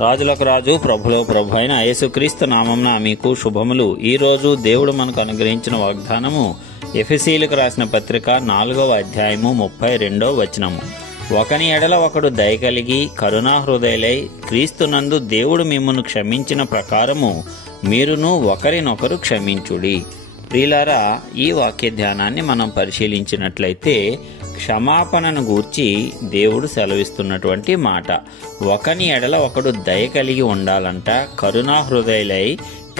రాజులకు రాజు ప్రభులకు ప్రభు అయిన యేసుక్రీస్తు నామమున మీకు శుభములు. ఈ రోజు దేవుడు మనకు అనుగ్రహించిన వాగ్దానము ఎఫెసీయులకు రాసిన పత్రిక 4వ అధ్యాయము 32వ వచనము. ఒకని ఎడల ఒకడు దయ కలిగి కరుణా హృదయులై క్రీస్తునందు దేవుడు మిమ్మును క్షమించిన ప్రకారము మీరును ఒకరినొకరు క్షమించుడి. ప్రియులారా, ఈ వాక్య ధ్యానాన్ని మనం పరిశీలించినట్లయితే క్షమాపణను గూర్చి దేవుడు సెలవిస్తున్నటువంటి మాట. ఒకని ఎడల ఒకడు దయ కలిగి ఉండాలంట, కరుణా హృదయులై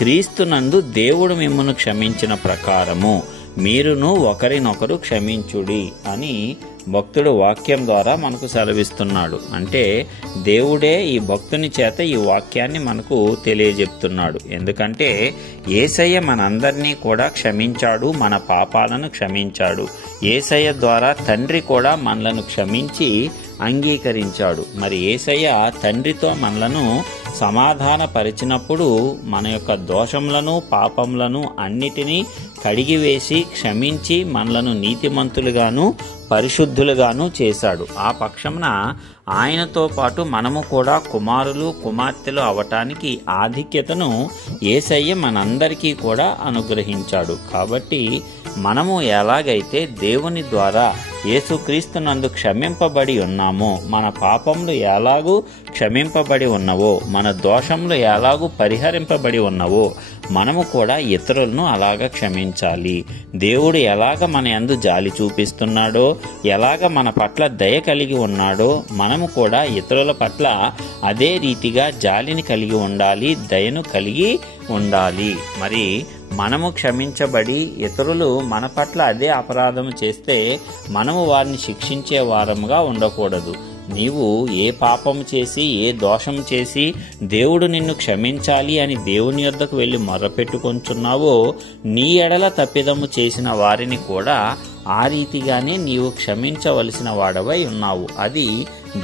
క్రీస్తునందు దేవుడు మిమ్మును క్షమించిన ప్రకారము మీరును ఒకరినొకరు క్షమించుడి అని భక్తుడు వాక్యం ద్వారా మనకు సెలవిస్తున్నాడు. అంటే దేవుడే ఈ భక్తుని చేత ఈ వాక్యాన్ని మనకు తెలియజెప్తున్నాడు. ఎందుకంటే యేసయ్య మనందరినీ కూడా క్షమించాడు, మన పాపాలను క్షమించాడు. యేసయ్య ద్వారా తండ్రి కూడా మనలను క్షమించి అంగీకరించాడు. మరి యేసయ్య తండ్రితో మనలను సమాధానపరిచినప్పుడు మన యొక్క దోషములను పాపములను అన్నిటినీ కడిగివేసి క్షమించి మనలను నీతిమంతులుగాను పరిశుద్ధులుగాను చేశాడు. ఆ పక్షమున ఆయనతో పాటు మనము కూడా కుమారులు కుమార్తెలు అవటానికి ఆధిక్యతను యేసయ్య మనందరికీ కూడా అనుగ్రహించాడు. కాబట్టి మనము ఎలాగైతే దేవుని ద్వారా యేసుక్రీస్తునందు క్షమింపబడి ఉన్నామో, మన పాపములు ఎలాగూ క్షమింపబడి ఉన్నవో, మన దోషములు ఎలాగూ పరిహరింపబడి ఉన్నవో, మనము కూడా ఇతరులను అలాగ క్షమించాలి. దేవుడు ఎలాగ మన యందు జాలి చూపిస్తున్నాడో, ఎలాగ మన పట్ల దయ కలిగి ఉన్నాడో, మనము కూడా ఇతరుల పట్ల అదే రీతిగా జాలిని కలిగి ఉండాలి, దయను కలిగి ఉండాలి. మరి మనము క్షమించబడి ఇతరులు మన పట్ల అదే అపరాధము చేస్తే మనము వారిని శిక్షించే వారముగా ఉండకూడదు. నీవు ఏ పాపము చేసి ఏ దోషము చేసి దేవుడు నిన్ను క్షమించాలి అని దేవుని యొద్దకు వెళ్లి మొర్రపెట్టుకొంచున్నావో, నీ ఎడల తప్పిదము చేసిన వారిని కూడా ఆ రీతిగానే నీవు క్షమించవలసిన వాడవై ఉన్నావు. అది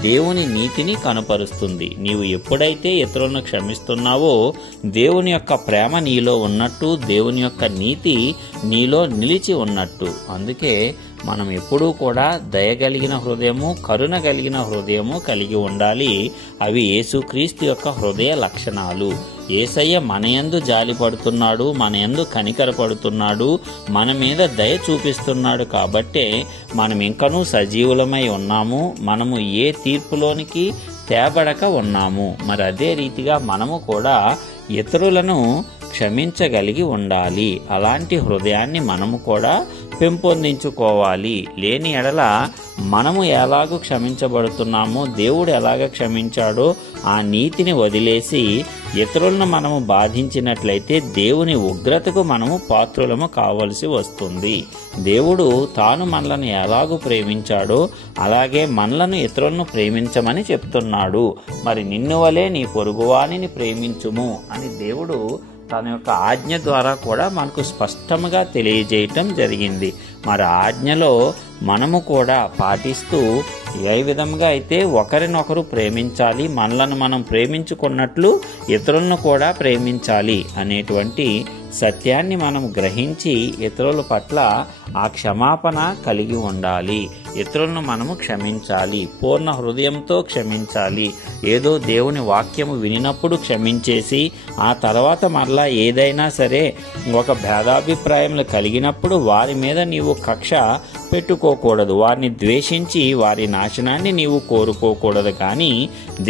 దేవుని నీతిని కనపరుస్తుంది. నీవు ఎప్పుడైతే ఇతరులను క్షమిస్తున్నావో దేవుని యొక్క ప్రేమ నీలో ఉన్నట్టు, దేవుని యొక్క నీతి నీలో నిలిచి ఉన్నట్టు. అందుకే మనం ఎప్పుడూ కూడా దయగలిగిన హృదయము, కరుణ కలిగిన హృదయము కలిగి ఉండాలి. అవి యేసుక్రీస్తు యొక్క హృదయ లక్షణాలు. యేసయ్య మన యందు జాలి పడుతున్నాడు, మన యందు కనికరపడుతున్నాడు, మన మీద దయ చూపిస్తున్నాడు. కాబట్టే మనం ఇంకనూ సజీవులమై ఉన్నాము, మనము ఏ తీర్పులోనికి తేబడక ఉన్నాము. మరి అదే రీతిగా మనము కూడా ఇతరులను క్షమించగలిగి ఉండాలి. అలాంటి హృదయాన్ని మనము కూడా పెంపొందించుకోవాలి. లేని ఎడల మనము ఎలాగూ క్షమించబడుతున్నామో, దేవుడు ఎలాగ క్షమించాడో ఆ నీతిని వదిలేసి ఇతరులను మనము బాధించినట్లయితే దేవుని ఉగ్రతకు మనము పాత్రులము కావలసి వస్తుంది. దేవుడు తాను మనలను ఎలాగూ ప్రేమించాడో అలాగే మనలను ఇతరులను ప్రేమించమని చెప్తున్నాడు. మరి నిన్ను వలే నీ పొరుగువానిని ప్రేమించుము అని దేవుడు తన యొక్క ఆజ్ఞ ద్వారా కూడా మనకు స్పష్టంగా తెలియజేయటం జరిగింది. మరి ఆజ్ఞలో మనము కూడా పాటిస్తూ ఏ విధంగా అయితే ఒకరినొకరు ప్రేమించాలి, మనలను మనం ప్రేమించుకున్నట్లు ఇతరులను కూడా ప్రేమించాలి అనేటువంటి సత్యాన్ని మనం గ్రహించి ఇతరుల పట్ల ఆ క్షమాపణ కలిగి ఉండాలి. ఇతరులను మనము క్షమించాలి, పూర్ణ హృదయంతో క్షమించాలి. ఏదో దేవుని వాక్యము వినినప్పుడు క్షమించేసి ఆ తర్వాత మరలా ఏదైనా సరే ఒక భేదాభిప్రాయములు కలిగినప్పుడు వారి మీద నీవు కక్ష పెట్టుకోకూడదు, వారిని ద్వేషించి వారి నాశనాన్ని నీవు కోరుకోకూడదు. కానీ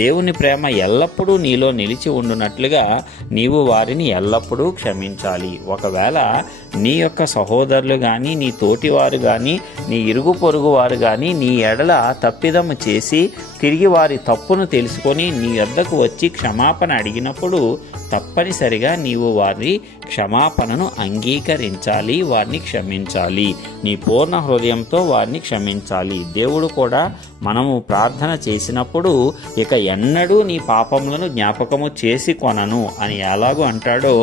దేవుని ప్రేమ ఎల్లప్పుడూ నీలో నిలిచి ఉండునట్లుగా నీవు వారిని ఎల్లప్పుడూ క్షమించాలి. ఒకవేళ నీ యొక్క సహోదరులు గాని, నీ తోటివారు గాని, నీ ఇరుగు పొరుగు వారు గాని నీ ఎడల తప్పిదము చేసి తిరిగి వారి తప్పును తెలుసుకొని నీ వద్దకు వచ్చి క్షమాపణ అడిగినప్పుడు తప్పనిసరిగా నీవు వారి క్షమాపణను అంగీకరించాలి, వారిని క్షమించాలి. నీ పూర్ణ హృదయంతో వారిని క్షమించాలి. దేవుడు కూడా మనము ప్రార్థన చేసినప్పుడు ఇక ఎన్నడూ నీ పాపములను జ్ఞాపకము చేసి కొనను అని ఎలాగూ అంటాడో,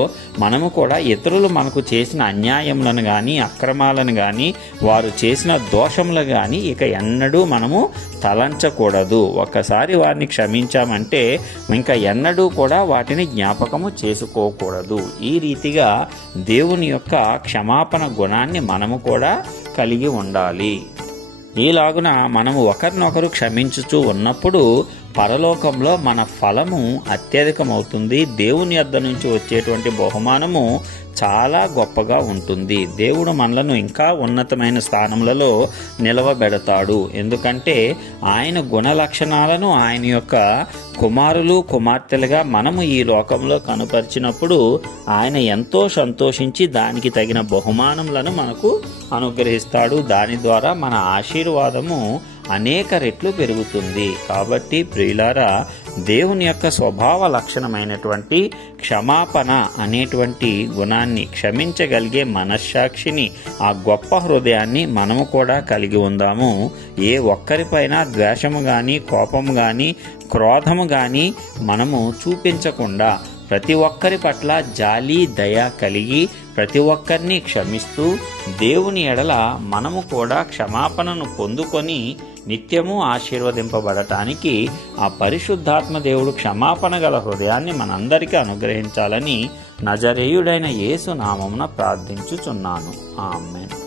మనము కూడా ఇతరులు మనకు చేసిన అన్యాయములను గాని, అక్రమాలను గాని, వారు చేసిన దోషములను గాని ఇక ఎన్నడూ మనము తలంచకూడదు. ఒక్కసారి వారిని క్షమించామంటే ఇంకా ఎన్నడూ కూడా వాటిని జ్ఞాపకము చేసుకోకూడదు. ఈ రీతిగా దేవుని యొక్క క్షమాపణ గుణాన్ని మనము కూడా కలిగి ఉండాలి. ఈలాగున మనము ఒకరినొకరు క్షమించుచూ ఉన్నప్పుడు పరలోకంలో మన ఫలము అత్యధికమవుతుంది. దేవుని యొద్ద నుంచి వచ్చేటువంటి బహుమానము చాలా గొప్పగా ఉంటుంది. దేవుడు మనలను ఇంకా ఉన్నతమైన స్థానములలో నిలవబెడతాడు. ఎందుకంటే ఆయన గుణ లక్షణాలను ఆయన యొక్క కుమారులు కుమార్తెలుగా మనము ఈ లోకంలో కనుపరిచినప్పుడు ఆయన ఎంతో సంతోషించి దానికి తగిన బహుమానములను మనకు అనుగ్రహిస్తాడు. దాని ద్వారా మన ఆశీర్వాదము అనేక రెట్లు పెరుగుతుంది. కాబట్టి ప్రియులారా, దేవుని యొక్క స్వభావ లక్షణమైనటువంటి క్షమాపణ అనేటువంటి గుణాన్ని, క్షమించగలిగే మనస్సాక్షిని, ఆ గొప్ప హృదయాన్ని మనము కూడా కలిగి ఉందాము. ఏ ఒక్కరిపైన ద్వేషము గాని, కోపము గాని, క్రోధము గాని మనము చూపించకుండా ప్రతి ఒక్కరి పట్ల జాలి దయ కలిగి ప్రతి ఒక్కరిని క్షమిస్తూ దేవుని ఎడల మనము కూడా క్షమాపణను పొందుకొని నిత్యము ఆశీర్వదింపబడటానికి ఆ పరిశుద్ధాత్మ దేవుడు క్షమాపణ గల హృదయాన్ని మనందరికీ అనుగ్రహించాలని నజరేయుడైన యేసు నామమున ప్రార్థించుచున్నాను. ఆమేన్.